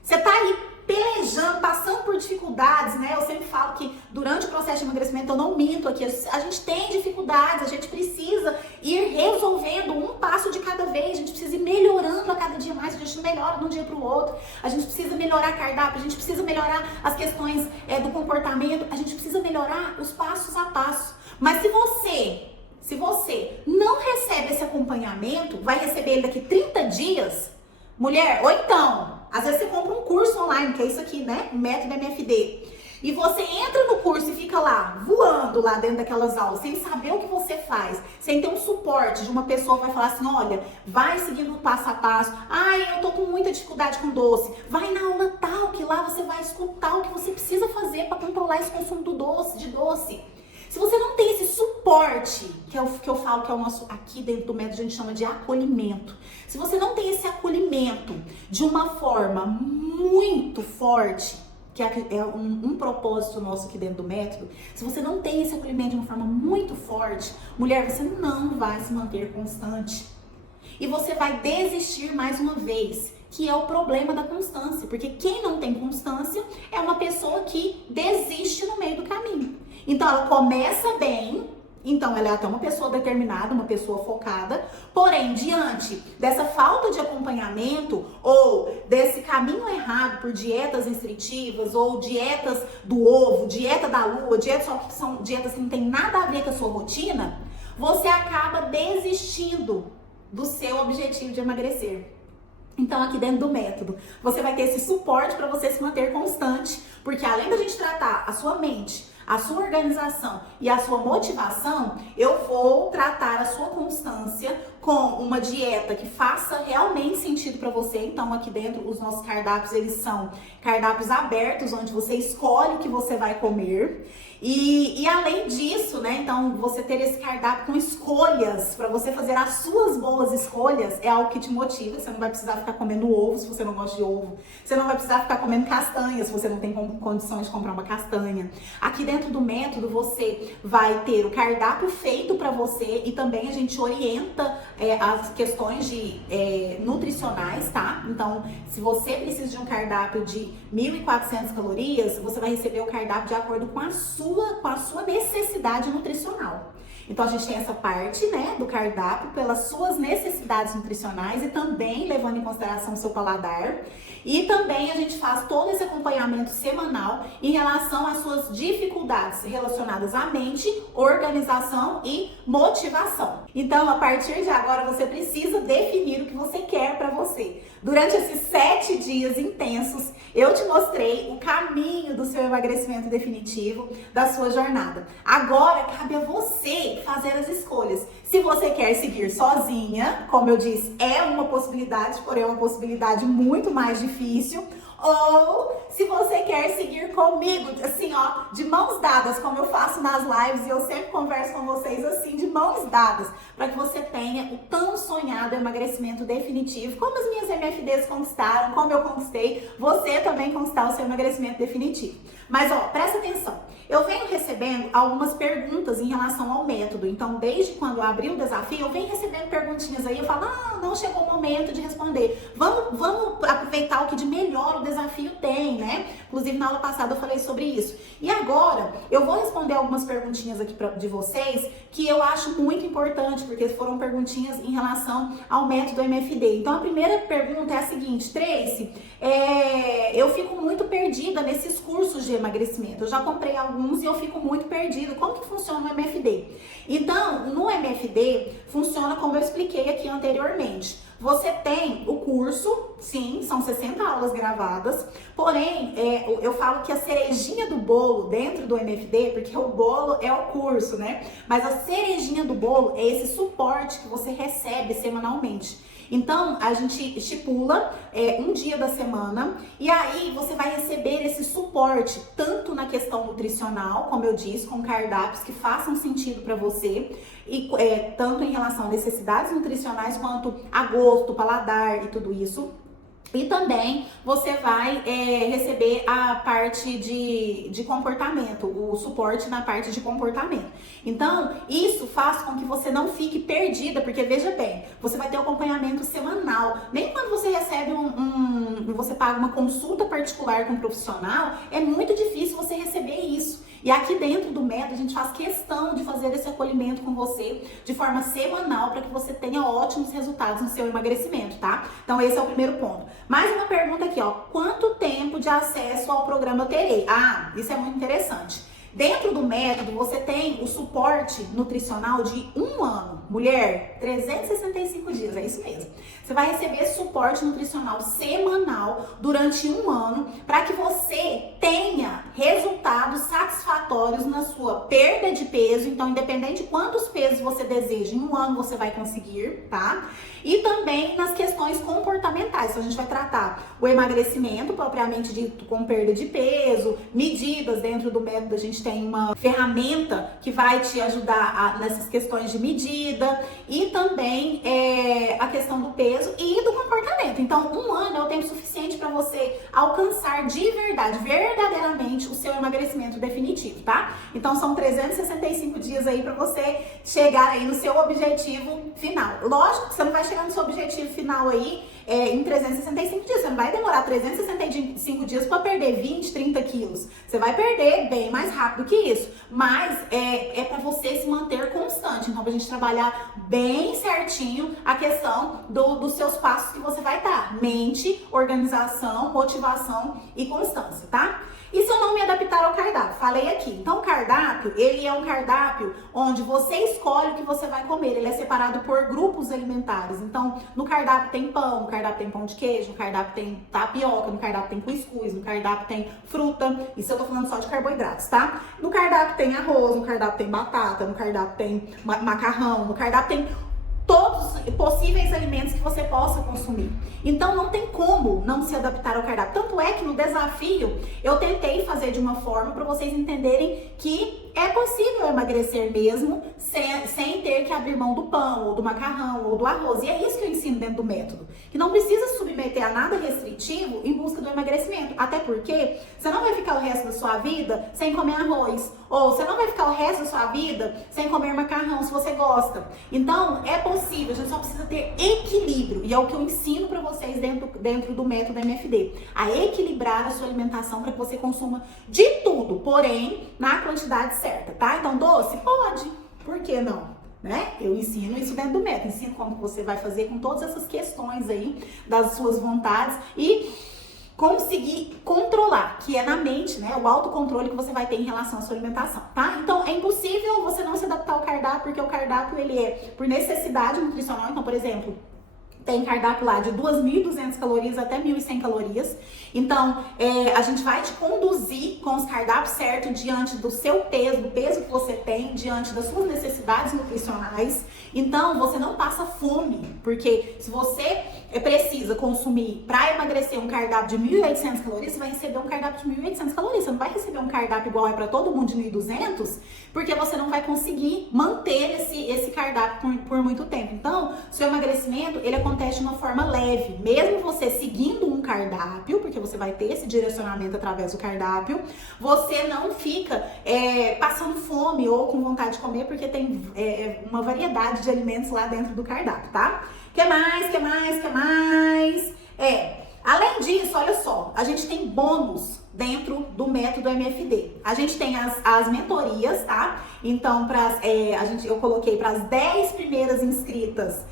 Você tá aí pelejando, passando por dificuldades, né? Eu sempre falo que durante o processo de emagrecimento, eu não minto aqui, a gente tem dificuldades, a gente precisa ir resolvendo um passo de cada vez, a gente precisa ir melhorando a cada dia mais, a gente não melhora de um dia para o outro, a gente precisa melhorar cardápio, a gente precisa melhorar as questões do comportamento, a gente precisa melhorar os passos a passo. Mas se você não recebe esse acompanhamento, vai receber ele daqui 30 dias, mulher, ou então, às vezes você compra um curso online, que é isso aqui, né? O método MFD. E você entra no curso e fica lá, voando lá dentro daquelas aulas, sem saber o que você faz, sem ter um suporte de uma pessoa que vai falar assim, olha, vai seguindo o passo a passo. Ai, eu tô com muita dificuldade com doce. Vai na aula tal, que lá você vai escutar o que você precisa fazer para controlar esse consumo de doce. Se você não tem esse suporte, que é o que eu falo que é o nosso, aqui dentro do método a gente chama de acolhimento. Se você não tem esse acolhimento de uma forma muito forte, que é um propósito nosso aqui dentro do método, se você não tem esse acolhimento de uma forma muito forte, mulher, você não vai se manter constante. e você vai desistir mais uma vez, que é o problema da constância, porque quem não tem constância é uma pessoa que desiste no meio do caminho. Então ela começa bem, então ela é até uma pessoa determinada, uma pessoa focada, porém diante dessa falta de acompanhamento ou desse caminho errado por dietas restritivas ou dietas do ovo, dieta da lua, que são dietas que não tem nada a ver com a sua rotina, você acaba desistindo do seu objetivo de emagrecer. Então, aqui dentro do método, você vai ter esse suporte para você se manter constante, porque além da gente tratar a sua mente, a sua organização e a sua motivação, eu vou tratar a sua constância com uma dieta que faça realmente sentido para você. Então, aqui dentro, os nossos cardápios, eles são cardápios abertos, onde você escolhe o que você vai comer. E além disso, né, então você ter esse cardápio com escolhas, para você fazer as suas boas escolhas, é algo que te motiva. Você não vai precisar ficar comendo ovo se você não gosta de ovo. Você não vai precisar ficar comendo castanha se você não tem condições de comprar uma castanha. Aqui dentro do método, você vai ter o cardápio feito para você e também a gente orienta as questões de nutricionais, tá? Então, se você precisa de um cardápio de 1.400 calorias, você vai receber o cardápio de acordo com a sua necessidade nutricional. Então a gente tem essa parte, né, do cardápio pelas suas necessidades nutricionais e também levando em consideração o seu paladar. E também a gente faz todo esse acompanhamento semanal em relação às suas dificuldades relacionadas à mente, organização e motivação. Então, a partir de agora, você precisa definir o que você quer para você. Durante esses 7 dias intensos, eu te mostrei o caminho do seu emagrecimento definitivo, da sua jornada. Agora, cabe a você fazer as escolhas. Se você quer seguir sozinha, como eu disse, é uma possibilidade, porém é uma possibilidade muito mais difícil. Ou se você quer seguir comigo, assim, ó, de mãos dadas, como eu faço nas lives e eu sempre converso com vocês assim, de mãos dadas, para que você tenha o tão sonhado emagrecimento definitivo, como as minhas MFDs conquistaram, como eu conquistei, você também conquistar o seu emagrecimento definitivo. Mas, ó, presta atenção, eu venho recebendo algumas perguntas em relação ao método, então desde quando eu abri o desafio, eu venho recebendo perguntinhas aí, eu falo, não chegou o momento de responder, vamos aproveitar o que de melhor o desafio tem, né? Inclusive na aula passada eu falei sobre isso. E agora eu vou responder algumas perguntinhas aqui de vocês que eu acho muito importante, porque foram perguntinhas em relação ao método MFD. Então a primeira pergunta é a seguinte: Tracy, eu fico muito perdida nesses cursos de emagrecimento. Eu já comprei alguns e eu fico muito perdida. Como que funciona o MFD? Então, no MFD funciona como eu expliquei aqui anteriormente. Você tem o curso, sim, são 60 aulas gravadas, porém, eu falo que a cerejinha do bolo dentro do MFD, porque o bolo é o curso, né? Mas a cerejinha do bolo é esse suporte que você recebe semanalmente. Então, a gente estipula um dia da semana e aí você vai receber esse suporte, tanto na questão nutricional, como eu disse, com cardápios que façam sentido para você, e tanto em relação a necessidades nutricionais quanto a gosto, paladar e tudo isso. E também você vai receber a parte de comportamento, o suporte na parte de comportamento. Então, isso faz com que você não fique perdida, porque veja bem, você vai ter um acompanhamento semanal. Nem quando você recebe você paga uma consulta particular com um profissional, é muito difícil você receber isso. E aqui dentro do método a gente faz questão de fazer esse acolhimento com você de forma semanal para que você tenha ótimos resultados no seu emagrecimento, tá? Então esse é o primeiro ponto. Mais uma pergunta aqui, ó. Quanto tempo de acesso ao programa eu terei? Ah, isso é muito interessante. Dentro do método, você tem o suporte nutricional de 1 ano. Mulher, 365 dias, é isso mesmo. Você vai receber suporte nutricional semanal durante 1 ano para que você tenha resultados satisfatórios na sua perda de peso. Então, independente de quantos pesos você deseja, em 1 ano você vai conseguir, tá? E também nas questões comportamentais. Então, a gente vai tratar o emagrecimento propriamente dito com perda de peso, medidas dentro do método. A gente tem uma ferramenta que vai te ajudar nessas questões de medida e também a questão do peso e do comportamento. Então, 1 ano é o tempo suficiente para você alcançar de verdade, verdadeiramente, o seu emagrecimento definitivo, tá? Então, são 365 dias aí para você chegar aí no seu objetivo final. Lógico que você não vai chegar no seu objetivo final aí em 365 dias. Você não vai demorar 365 dias para perder 20, 30 quilos. Você vai perder bem mais rápido que isso. Mas é para você se manter constante. Então, pra gente trabalhar bem certinho a questão dos seus passos que você vai dar. Mente, organização, motivação e constância, tá? E se eu não me adaptar ao cardápio? Falei aqui. Então, o cardápio, ele é um cardápio onde você escolhe o que você vai comer. Ele é separado por grupos alimentares. Então, no cardápio tem pão, no cardápio tem pão de queijo, no cardápio tem tapioca, no cardápio tem cuscuz, no cardápio tem fruta. Isso eu tô falando só de carboidratos, tá? No cardápio tem arroz, no cardápio tem batata, no cardápio tem macarrão, no cardápio tem todos os possíveis alimentos que você possa consumir. Então não tem como não se adaptar ao cardápio. Tanto é que no desafio eu tentei fazer de uma forma para vocês entenderem que é possível emagrecer mesmo sem ter que abrir mão do pão, ou do macarrão, ou do arroz. E é isso que eu ensino dentro do método. Que não precisa submeter a nada restritivo em busca do emagrecimento. Até porque você não vai ficar o resto da sua vida sem comer arroz. Ou você não vai ficar o resto da sua vida sem comer macarrão, se você gosta. Então, é possível, a gente só precisa ter equilíbrio. E é o que eu ensino para vocês dentro do método MFD. A equilibrar a sua alimentação para que você consuma de tudo, porém, na quantidade certa, tá? Então, doce? Pode. Por que não? Né? Eu ensino isso dentro do método. Ensino como você vai fazer com todas essas questões aí das suas vontades e conseguir controlar, que é na mente, né? O autocontrole que você vai ter em relação à sua alimentação, tá? Então, é impossível você não se adaptar ao cardápio, porque o cardápio, ele é por necessidade nutricional. Então, por exemplo, tem cardápio lá de 2.200 calorias até 1.100 calorias. Então, a gente vai te conduzir com os cardápios certos diante do seu peso, do peso que você tem, diante das suas necessidades nutricionais. Então, você não passa fome, porque se você precisa consumir para emagrecer um cardápio de 1.800 calorias, você vai receber um cardápio de 1.800 calorias. Você não vai receber um cardápio igual é para todo mundo de 1.200, porque você não vai conseguir manter esse cardápio por muito tempo. Então, seu emagrecimento, ele acontece de uma forma leve, mesmo você seguindo um cardápio, porque você vai ter esse direcionamento através do cardápio, você não fica passando fome ou com vontade de comer, porque tem uma variedade de alimentos lá dentro do cardápio, tá? Que mais? Além disso, olha só, a gente tem bônus dentro do método MFD. A gente tem as mentorias, tá? Então, eu coloquei para as 10 primeiras inscritas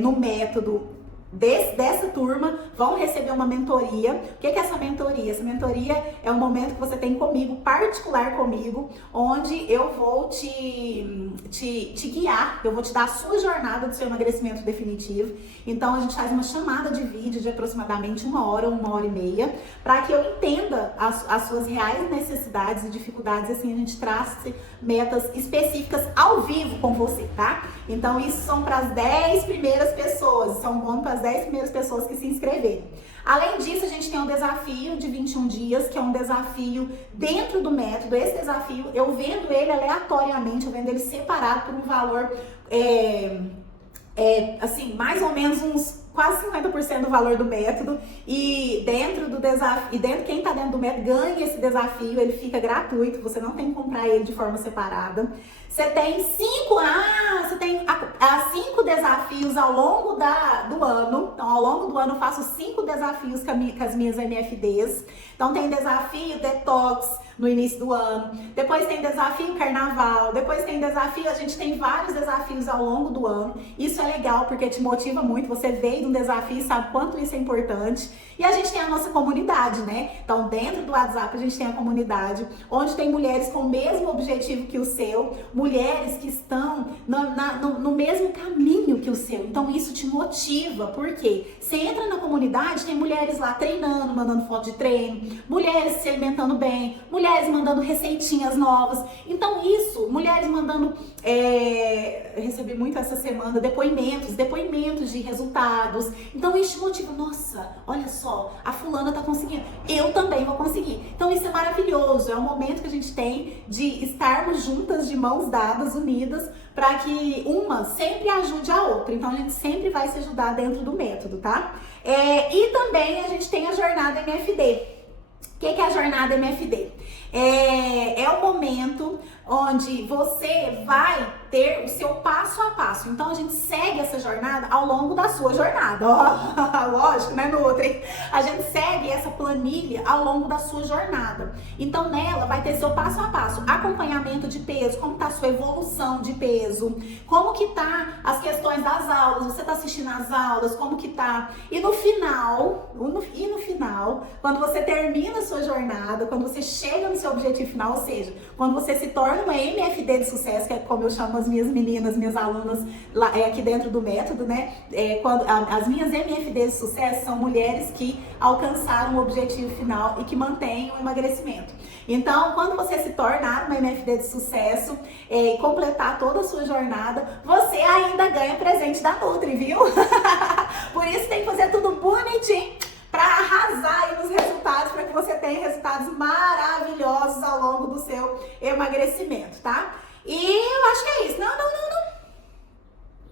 no método dessa turma, vão receber uma mentoria. O que é essa mentoria? Essa mentoria é um momento que você tem comigo, particular comigo, onde eu vou te guiar, eu vou te dar a sua jornada do seu emagrecimento definitivo. Então, a gente faz uma chamada de vídeo de aproximadamente 1 hora, 1h30, para que eu entenda as suas reais necessidades e dificuldades, assim a gente trace metas específicas ao vivo com você, tá? Então, isso são para as 10 primeiras pessoas, são bônus para as 10 primeiras pessoas que se inscreverem. Além disso, a gente tem um desafio de 21 dias, que é um desafio dentro do método. Esse desafio, eu vendo ele aleatoriamente, eu vendo ele separado por um valor, assim, mais ou menos uns quase 50% do valor do método, e dentro do desafio, quem tá dentro do método ganha esse desafio, ele fica gratuito, você não tem que comprar ele de forma separada. Você tem 5 desafios ao longo do ano. Então, ao longo do ano eu faço 5 desafios com as minhas MFDs. Então, tem desafio detox no início do ano, depois tem desafio carnaval, depois tem desafio, a gente tem vários desafios ao longo do ano. Isso é legal porque te motiva muito, você veio de um desafio e sabe quanto isso é importante. E a gente tem a nossa comunidade, né? Então, dentro do WhatsApp, a gente tem a comunidade, onde tem mulheres com o mesmo objetivo que o seu, mulheres que estão no mesmo caminho que que o seu. Então isso te motiva, porque você entra na comunidade, tem mulheres lá treinando, mandando foto de treino, mulheres se alimentando bem, mulheres mandando receitinhas novas. Então isso, mulheres mandando, eu recebi muito essa semana, depoimentos de resultados. Então isso te motiva, nossa, olha só, a fulana tá conseguindo, eu também vou conseguir. Então isso é maravilhoso, é um momento que a gente tem de estarmos juntas, de mãos dadas, unidas, para que uma sempre ajude a outra. Então a gente sempre vai se ajudar dentro do método, tá? E também a gente tem a jornada MFD. O que é a jornada MFD? É o momento onde você vai ter o seu passo a passo. Então a gente segue essa jornada ao longo da sua jornada. Ó, lógico, né, Nutri? A gente segue essa planilha ao longo da sua jornada. Então nela vai ter seu passo a passo, acompanhamento de peso, como tá a sua evolução de peso, como que tá as questões das aulas, você tá assistindo as aulas, como que tá. E no final, quando você termina a sua jornada, quando você chega no seu objetivo final, ou seja, quando você se torna uma MFD de sucesso, que é como eu chamo as minhas meninas, minhas alunas lá, aqui dentro do método, né? As minhas MFDs de sucesso são mulheres que alcançaram o objetivo final e que mantêm o emagrecimento. Então, quando você se tornar uma MFD de sucesso e completar toda a sua jornada, você ainda ganha presente da Nutri, viu? Por isso tem que fazer tudo bonitinho para arrasar aí nos resultados, para que você tenha resultados maravilhosos ao longo do seu emagrecimento, tá? E eu acho que é isso.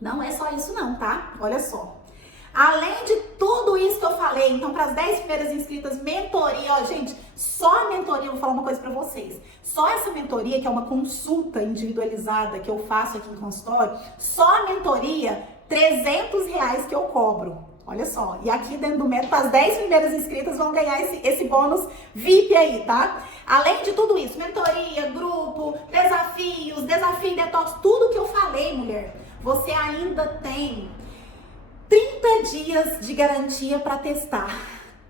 Não é só isso não, tá? Olha só. Além de tudo isso que eu falei, então para as 10 primeiras inscritas, mentoria, ó, gente, só a mentoria, eu vou falar uma coisa para vocês. Só essa mentoria, que é uma consulta individualizada que eu faço aqui no consultório, só a mentoria, R$300 que eu cobro. Olha só, e aqui dentro do método, as 10 primeiras inscritas vão ganhar esse bônus VIP aí, tá? Além de tudo isso, mentoria, grupo, desafios, desafio detox, tudo que eu falei, mulher, você ainda tem 30 dias de garantia para testar.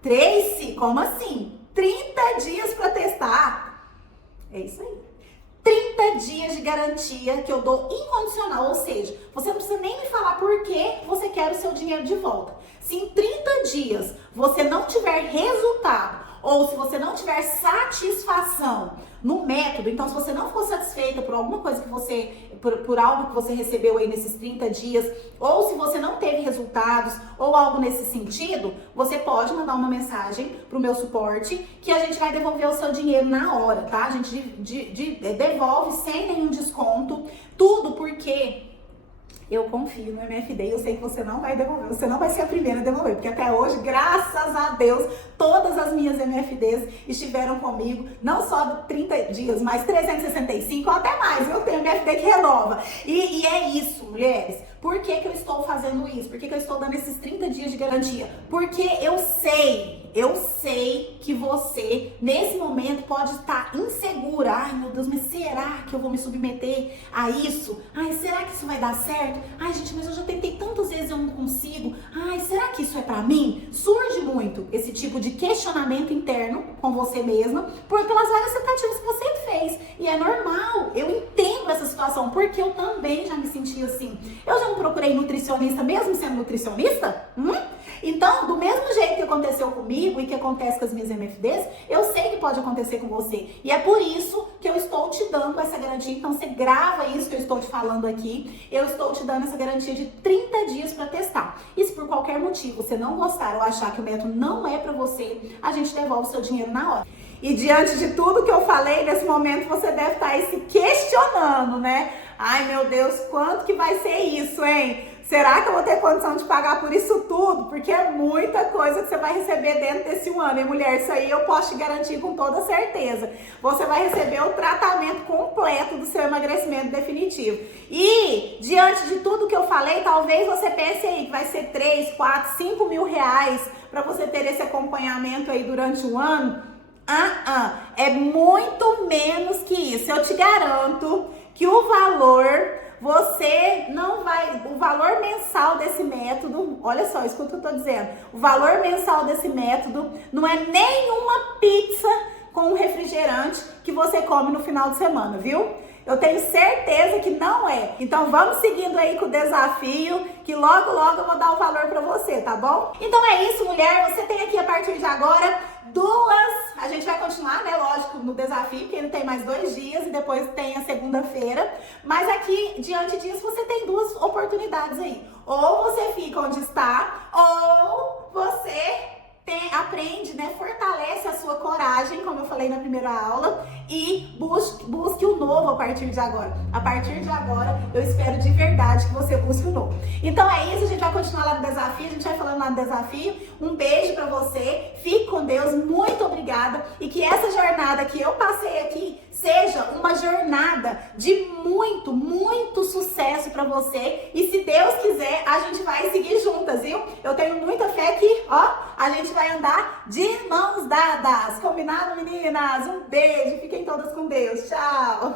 Tracy, como assim? 30 dias para testar? É isso aí. 30 dias de garantia que eu dou incondicional, ou seja, você não precisa nem me falar por que você quer o seu dinheiro de volta. Se em 30 dias você não tiver resultado, ou se você não tiver satisfação no método, então se você não for satisfeita por alguma coisa que você, por algo que você recebeu aí nesses 30 dias, ou se você não teve resultados, ou algo nesse sentido, você pode mandar uma mensagem pro meu suporte, que a gente vai devolver o seu dinheiro na hora, tá? A gente devolve sem nenhum desconto, tudo porque eu confio no MFD e eu sei que você não vai devolver, você não vai ser a primeira a devolver, porque até hoje, graças a Deus, todas as minhas MFDs estiveram comigo, não só 30 dias, mas 365 ou até mais, eu tenho MFD que renova. E é isso, mulheres. Por que eu estou fazendo isso? Por que eu estou dando esses 30 dias de garantia? Porque eu sei que você, nesse momento, pode estar insegura. Ai, meu Deus, mas será que eu vou me submeter a isso? Ai, será que isso vai dar certo? Ai, gente, mas eu já tentei tantas vezes e eu não consigo. Ai, será que isso é pra mim? Surge muito esse tipo de questionamento interno com você mesma, pelas várias tentativas que você fez. E é normal, eu entendo essa situação, porque eu também já me senti assim. Eu já não procurei nutricionista mesmo sendo nutricionista? Então, do mesmo jeito que aconteceu comigo e que acontece com as minhas MFDs, eu sei que pode acontecer com você. E é por isso que eu estou te dando essa garantia. Então, você grava isso que eu estou te falando aqui. Eu estou te dando essa garantia de 30 dias para testar. E se por qualquer motivo você não gostar ou achar que o método não é para você, a gente devolve o seu dinheiro na hora. E diante de tudo que eu falei, nesse momento você deve estar aí se questionando, né? Ai, meu Deus, quanto que vai ser isso, hein? Será que eu vou ter condição de pagar por isso tudo? Porque é muita coisa que você vai receber dentro desse um ano, hein, mulher? Isso aí eu posso te garantir com toda certeza. Você vai receber o tratamento completo do seu emagrecimento definitivo. E, diante de tudo que eu falei, talvez você pense aí que vai ser 3, 4, 5 mil reais para você ter esse acompanhamento aí durante um ano. É muito menos que isso. Eu te garanto que o valor... Você não vai... O valor mensal desse método... Olha só, escuta o que eu tô dizendo. O valor mensal desse método não é nenhuma pizza com um refrigerante que você come no final de semana, viu? Eu tenho certeza que não é. Então vamos seguindo aí com o desafio, que logo, logo eu vou dar o valor pra você, tá bom? Então é isso, mulher. Você tem aqui a partir de agora a gente vai continuar, né, lógico, no desafio, porque ele tem mais 2 dias e depois tem a segunda-feira. Mas aqui, diante disso, você tem 2 oportunidades aí. Ou você fica onde está, ou você aprende, né, fortalece a sua coragem, como eu falei na primeira aula, e busque o novo a partir de agora. A partir de agora, eu espero de verdade que você busque o novo. Então é isso, a gente vai continuar lá no desafio, a gente vai falando lá no desafio. Um beijo pra você, fique com Deus, muito obrigada, e que essa jornada que eu passei aqui seja uma jornada de muito, muito sucesso pra você, e se Deus quiser, a gente vai seguir juntas, viu? Eu tenho muita fé que, ó, a gente vai andar de mãos dadas. Combinado, meninas? Um beijo. Fiquem todas com Deus. Tchau.